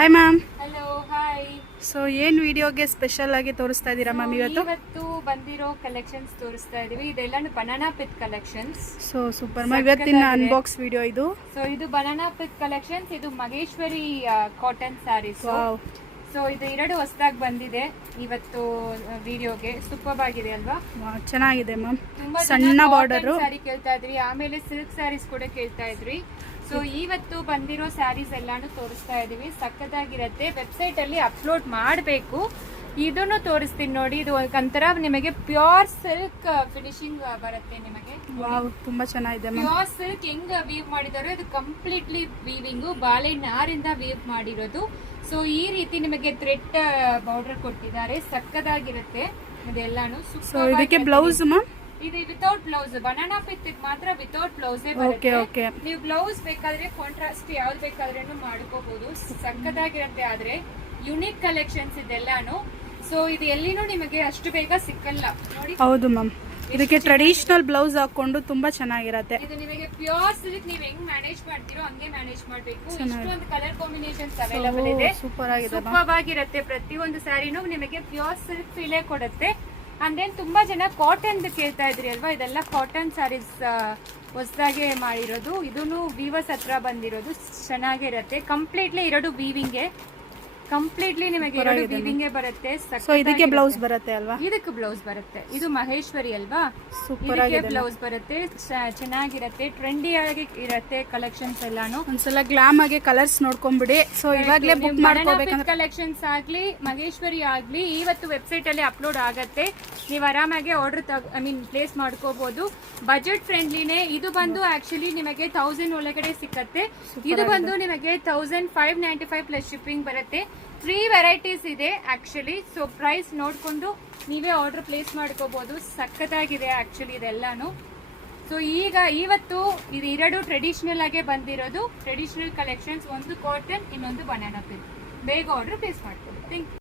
Hi ma'am. Hello hi. So ಏನು ವಿಡಿಯೋಗೆ special ಆಗಿ ತೋರಿಸ್ತಾ ಇದ್ದೀರಾ ಮ್ಯಾಮ್ ಇವತ್ತು? ಇವತ್ತು ಬಂದಿರೋ ಕಲೆಕ್ಷನ್ಸ್ ತೋರಿಸ್ತಾ ಇದೀವಿ. ಇದೆಲ್ಲ banana pith collections. So super ma'am, ಇವತ್ತಿನ ಅನ್ಬಾಕ್ಸ್ ವಿಡಿಯೋ ಇದು. ಸೊ ಇದು ಬನಾನಾ ಪಿತ್ ಕಲೆಕ್ಷನ್ಸ್. ಇದು ಮಗೇಶ್ವರಿ ಕಾಟನ್ ಸ್ಯಾರೀಸ್. ಸೊ ಇದು ಎರಡು ಹೊಸದಾಗಿ ಬಂದಿದೆ ಇವತ್ತು ವಿಡಿಯೋಗೆ. ಸೂಪರ್ ಆಗಿದೆ ಅಲ್ವಾ? ಚೆನ್ನಾಗಿದೆ ಮ್ಯಾಮ್. ತುಂಬಾ ಸಣ್ಣ ಬಾರ್ಡರ್ ಸ್ಯಾರಿ ಕೇಳ್ತಾ ಇದ್ರಿ, ಆಮೇಲೆ ಸಿಲ್ಕ್ ಸ್ಯಾರೀಸ್ ಕೂಡ ಕೇಳ್ತಾ ಇದ್ರಿ. ಸೊ ಇವತ್ತು ಬಂದಿರೋ ಸ್ಯಾರೀಸ್ ಎಲ್ಲಾನು ತೋರಿಸ್ತಾ ಇದೀವಿ. ಸಕ್ಕತ್ತಾಗಿರತ್ತೆ. ವೆಬ್ಸೈಟ್ ಅಲ್ಲಿ ಅಪ್ಲೋಡ್ ಮಾಡಬೇಕು. ಇದನ್ನು ತೋರಿಸ್ತೀನಿ ನೋಡಿ. ಇದು ಒಂಥರ ನಿಮಗೆ ಪ್ಯೂರ್ ಸಿಲ್ಕ್ ಫಿನಿಶಿಂಗ್ ಬರುತ್ತೆ ನಿಮಗೆ. ತುಂಬಾ ಚೆನ್ನಾಗಿದೆ. ಪ್ಯೂರ್ ಸಿಲ್ಕ್ ಹೆಂಗ್ ವೀವ್ ಮಾಡಿದಾರೋ ಇದು ಕಂಪ್ಲೀಟ್ಲಿ ವೀವಿಂಗ್ ಬಾಳೆ ನಾರಿಂದ ವೀವ್ ಮಾಡಿರೋದು. ಸೊ ಈ ರೀತಿ ನಿಮಗೆ ಥ್ರೆಡ್ ಬಾರ್ಡರ್ ಕೊಟ್ಟಿದ್ದಾರೆ. ಸಕ್ಕದಾಗಿರುತ್ತೆ ಇದೆಲ್ಲಾನು. ಇದಕ್ಕೆ ಬ್ಲೌಸ್ ಮ್ಯಾಮ್? ಇದು ವಿತೌಟ್ ಬ್ಲೌಸ್. ಬನಾನಾ ಪಿತ್ ಮಾತ್ರ ವಿತೌಟ್ ಬ್ಲೌಸ್ ಬರುತ್ತೆ. ನೀವು ಬ್ಲೌಸ್ ಬೇಕಾದ್ರೆ ಕಾಂಟ್ರಾಸ್ಟ್ ಯಾವ್ದು ಬೇಕಾದ್ರೂ ಮಾಡ್ಕೋಬಹುದು. ಸಕ್ಕದಾಗಿರುತ್ತೆ. ಆದ್ರೆ ಯುನಿಕ್ ಕಲೆಕ್ಷನ್ಸ್ ಇದೆಲ್ಲಾನು. ಸೊ ಇದು ಎಲ್ಲಿನೂ ನಿಮಗೆ ಅಷ್ಟು ಬೇಗ ಸಿಕ್ಕಲ್ಲ ನೋಡಿ. ಹೌದು ಮ್ಯಾಮ್. ಇದಕ್ಕೆ ಟ್ರೆಡಿಷನಲ್ ಬ್ಲೌಸ್ ಹಾಕೊಂಡು ತುಂಬಾ ಚೆನ್ನಾಗಿರತ್ತೆ. ಇದು ನಿಮಗೆ ಪ್ಯೂರ್ ಸಿಲ್ಕ್. ನೀವು ಹೆಂಗ್ ಮ್ಯಾನೇಜ್ ಮಾಡ್ತೀರೋ ಹಂಗೆ ಮ್ಯಾನೇಜ್ ಮಾಡ್ಬೇಕು. ಇಷ್ಟೊಂದು ಕಲರ್ ಕಾಂಬಿನೇಷನ್ಸ್ ಅವೈಲಬಲ್ ಇದೆ. ಸೂಪರ್ ಆಗಿದೆ. ಸೂಪರ್ ಆಗಿರುತ್ತೆ. ಪ್ರತಿಯೊಂದು ಸ್ಯಾರಿನೂ ನಿಮಗೆ ಪ್ಯೂರ್ ಸಿಲ್ಕ್ ಫೀಲೇ ಕೊಡುತ್ತೆ. ಅಂದೇನ್ ತುಂಬಾ ಜನ ಕಾಟನ್ ಕೇಳ್ತಾ ಇದ್ರಿ ಅಲ್ವಾ? ಇದೆಲ್ಲ ಕಾಟನ್ ಸ್ಯಾರೀಸ್ ಹೊಸದಾಗಿ ಮಾಡಿರೋದು. ಇದನ್ನು ವೀವರ್ಸ್ ಹತ್ರ ಬಂದಿರೋದು. ಚೆನ್ನಾಗಿರುತ್ತೆ. ಕಂಪ್ಲೀಟ್ಲಿ ಎರಡು ವೀವಿಂಗ್ ಕಂಪ್ಲೀಟ್ಲಿ ನಿಮಗೆ ಎರಡು ವೀವಿಂಗ್ ಬರುತ್ತೆ. ಸೊ ಇದಕ್ಕೆ ಬ್ಲೌಸ್ ಬರುತ್ತೆ ಅಲ್ವಾ? ಇದಕ್ಕೆ ಬ್ಲೌಸ್ ಬರುತ್ತೆ. ಇದು ಮಹೇಶ್ವರಿ ಅಲ್ವಾ? ಸೂಪರ್ ಆಗಿದೆ. ಬ್ಲೌಸ್ ಬರುತ್ತೆ. ಚೆನ್ನಾಗಿರುತ್ತೆ. ಟ್ರೆಂಡಿ ಆಗಿ ಇರುತ್ತೆ ಕಲೆಕ್ಷನ್ಸ್ ಎಲ್ಲಾನು. ಒಂದ್ಸಲ ಗ್ಲಾಮ್ ಆಗಿ ಕಲರ್ಸ್ ನೋಡ್ಕೊಂಡ್ಬಿಡಿ. ಸೊ ಇವಾಗ್ಲೇ ಬುಕ್ ಮಾಡ್ಕೋಬೇಕಂದ್ರೆ ಕಲೆಕ್ಷನ್ಸ್ ಆಗ್ಲಿ ಮಹೇಶ್ವರಿ ಆಗ್ಲಿ ಇವತ್ತು ವೆಬ್ಸೈಟ್ ಅಲ್ಲಿ ಅಪ್ಲೋಡ್ ಆಗತ್ತೆ. ನೀವು ಆರಾಮಾಗಿ ಆರ್ಡರ್ ಪ್ಲೇಸ್ ಮಾಡ್ಕೋಬಹುದು. ಬಜೆಟ್ ಫ್ರೆಂಡ್ಲಿನೇ. ಇದು ಬಂದು ಆಕ್ಚುಲಿ ನಿಮಗೆ 1000 ಒಳಗಡೆ ಸಿಕ್ಕತ್ತೆ. ಇದು ಬಂದು ನಿಮಗೆ 1595 ಪ್ಲಸ್ ಶಿಪ್ಪಿಂಗ್ ಬರುತ್ತೆ. 3 ವೆರೈಟೀಸ್ ಇದೆ ಆಕ್ಚುಲಿ. ಸೊ ಪ್ರೈಸ್ ನೋಡ್ಕೊಂಡು ನೀವೇ ಆರ್ಡರ್ ಪ್ಲೇಸ್ ಮಾಡ್ಕೋಬಹುದು. ಸಕ್ಕತ್ತಾಗಿದೆ ಆಕ್ಚುಲಿ ಇದೆಲ್ಲಾನು. ಸೊ ಇವತ್ತು ಇದು ಎರಡು ಟ್ರೆಡಿಷನಲ್ ಆಗಿ ಬಂದಿರೋದು ಟ್ರೆಡಿಷನಲ್ ಕಲೆಕ್ಷನ್ಸ್. ಒಂದು ಕಾಟನ್, ಇನ್ನೊಂದು ಬನಾನಾ ಪಿನ್. ಬೇಗ ಆರ್ಡರ್ ಪ್ಲೇಸ್ ಮಾಡ್ಕೊಳ್ಳಿ. Thank you.